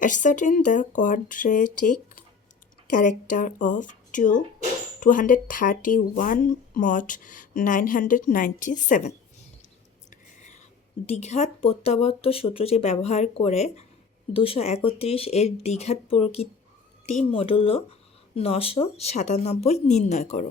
Ascertain the quadratic character of 231 mod 997. দ্বিঘাত প্রত্যাবর্ত সূত্রটি ব্যবহার করে 231 এর দ্বিঘাত প্রকৃতি মডুলো 997 নির্ণয় করো।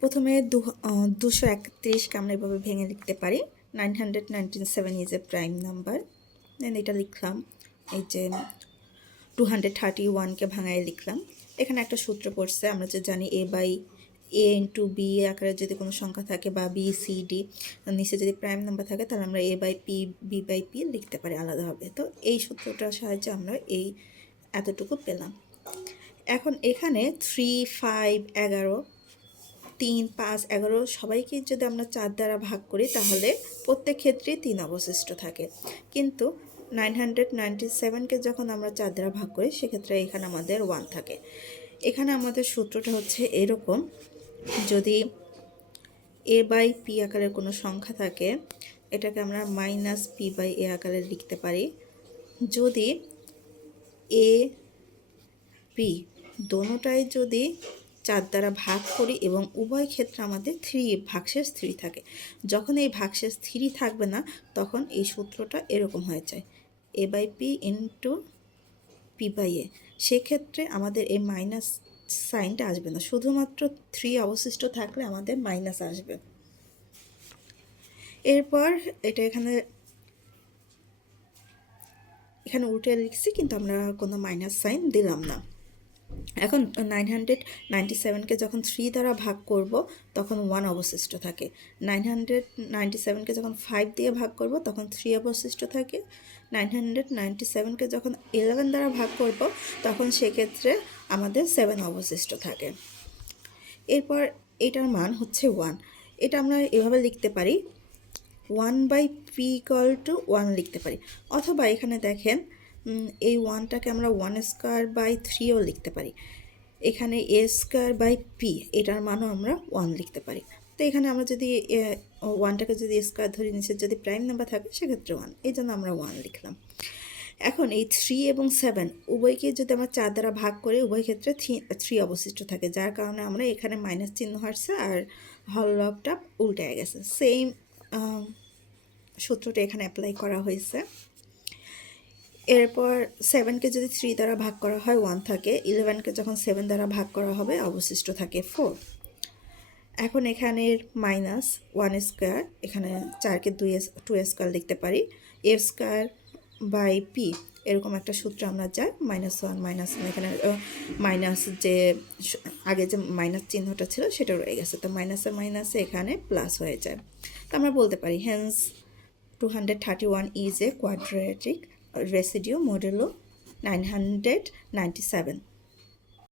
প্রথমে 231কে আমরা এভাবে ভেঙে লিখতে পারি। 997 ইজ এ প্রাইম নাম্বার। দেন এটা লিখলাম, এই যে 231কে ভাঙায় লিখলাম। এখানে একটা সূত্র পড়ছে, আমরা যে জানি a ইন্টু বি আকারে যদি কোনো সংখ্যা থাকে বা বি সি ডি নিচে যদি প্রাইম নাম্বার থাকে তাহলে আমরা a by P B by P লিখতে পারি আলাদাভাবে। তো এই সূত্রটার সাহায্যে আমরা এই এতটুকু পেলাম। এখন এখানে 3, 5, 11, 3, 5, 11 সবাইকে যদি আমরা 4 দ্বারা ভাগ করি তাহলে প্রত্যেক ক্ষেত্রেই 3 অবশিষ্ট থাকে। কিন্তু 997কে যখন আমরা 4 দ্বারা ভাগ করি সেক্ষেত্রে এখানে আমাদের 1 থাকে। এখানে আমাদের সূত্রটা হচ্ছে এরকম, যদি a বাই পি আকারের কোনো সংখ্যা থাকে এটাকে আমরা মাইনাস পি বাই এ আকারে লিখতে পারি। যদি a পি দোনোটাই যদি 4 দ্বারা ভাগ করি এবং উভয় ক্ষেত্রে আমাদের 3 ভাগশেষ 3 থাকে। যখন এই ভাগশেষ 3 থাকবে না তখন এই সূত্রটা এরকম হয়ে যায়, a by p into p by a. সেক্ষেত্রে আমাদের এই মাইনাস সাইনটা আসবে না, শুধুমাত্র 3 অবশিষ্ট থাকলে আমাদের মাইনাস আসবে। এরপর এটা এখানে উল্টে লিখছি, কিন্তু আমরা কোনো মাইনাস সাইন দিলাম না। এখন 997কে যখন 3 দ্বারা ভাগ করব তখন 1 অবশিষ্ট থাকে। 997কে যখন 5 দিয়ে ভাগ করব তখন 3 অবশিষ্ট থাকে। 997কে যখন 11 দ্বারা ভাগ করব তখন সেক্ষেত্রে আমাদের 7 অবশিষ্ট থাকে। এরপর এটার মান হচ্ছে 1। এটা আমরা এভাবে লিখতে পারি, 1 বাই পি ইকুয়াল টু 1 লিখতে পারি। অথবা এখানে দেখেন এই 1টাকে আমরা 1 স্কোয়ার বাই 3ও লিখতে পারি। এখানে এ স্কোয়ার বাই পি এটার মানও আমরা 1 লিখতে পারি। তো এখানে আমরা যদি 1টাকে যদি স্কোয়ার ধরে নিচে যদি প্রাইম নাম্বার থাকে সেক্ষেত্রে 1, এই জন্য আমরা 1 লিখলাম। এখন এই 3 এবং 7 উভয়কে যদি আমরা 4 দ্বারা ভাগ করি উভয় ক্ষেত্রে 3 অবশিষ্ট থাকে, যার কারণে আমরা এখানে মাইনাস চিহ্ন আসছে আর হল লবটা উল্টে গেছে। সেম সূত্রটা এখানে অ্যাপ্লাই করা হয়েছে। এরপর 7কে যদি 3 দ্বারা ভাগ করা হয় 1 থাকে, 11কে যখন 7 দ্বারা ভাগ করা হবে অবশিষ্ট থাকে 4। এখন এখানের মাইনাস 1 স্কোয়ার, এখানে 4কে 2 স্কোয়ার লিখতে পারি। এ স্কোয়ার বাই পি এরকম একটা সূত্র আমরা যাই, -1 এখানে মাইনাস যে আগে যে মাইনাস চিহ্নটা ছিল সেটা রয়ে গেছে, তো মাইনাসে এখানে প্লাস হয়ে যায়। তো আমরা বলতে পারি hence 231 is a quadratic residue modulo 997।